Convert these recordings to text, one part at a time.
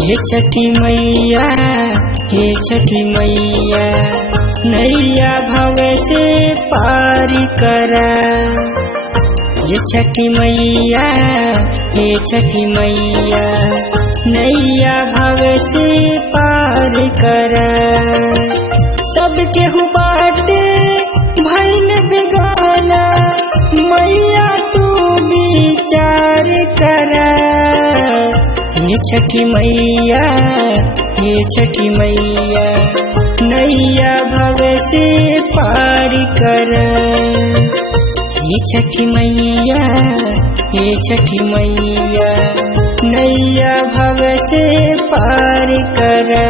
हे छठी मैया, हे छठी मैया, नैया भव से पार करा। हे छठी मैया, हे छठी मैया, नैया भव से पार करा। सबके बाटे भइल बेगाना, मैया तू विचार करा। हे छठी मैया, हे छठी मैया, नैया भव से पार करा। हे छठी मैया, हे छठी मैया, नैया भव से पार करा।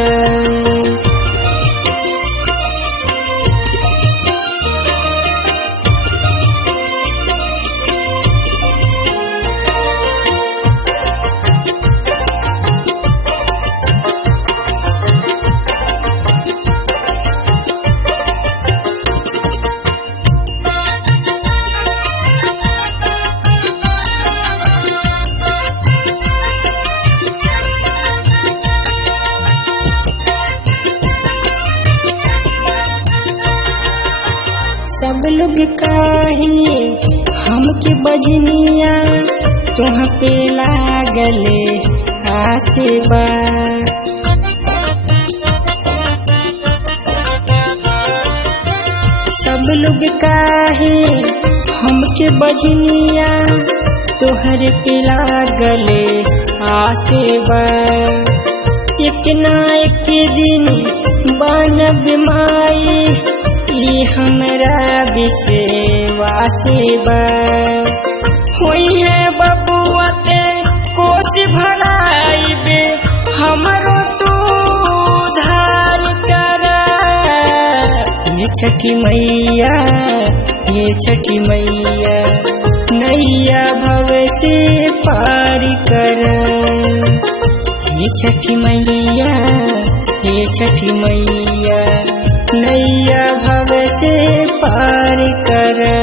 सब लोग काहे हमके बजनिया, तुह पे लागले आसे बा। सब लोग काहे हमके बजनिया, तोहर पे लागले आसे बा। एक ना एक दिन बनब माई, ई हमरा विश्वास बा। होई है बबुआ ते कोस भराइबे, हमरो तू उधार करा। ये छठी मैया, ये छठी मैया, नैया भव से पार करा। ये छठी मैया, ये छठी मैया, नैया भव से पार करा।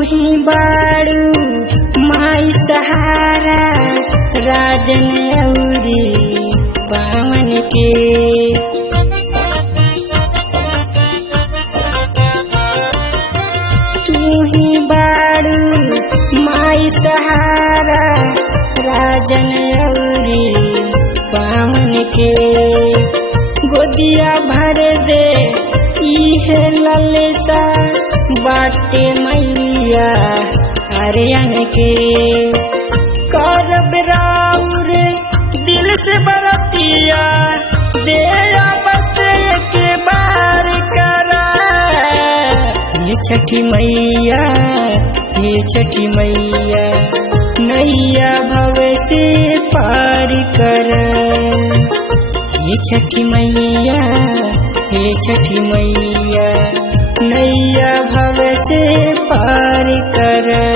ही बाड़ू माई सहारा, राजन औरी पावन के। तू ही बाड़ू माई सहारा, राजन औरी पावन के। गोदिया भर दे इहे ललसा, बाटे मैया आर्यन के। करब राउर दिल से बरतिया, दे बस के बार करा। ये छठी मैया, ये छठी मैया, नैया भव से पार करा। ये छठी मैया, ये छठी मैया, नैया भव से पार करा।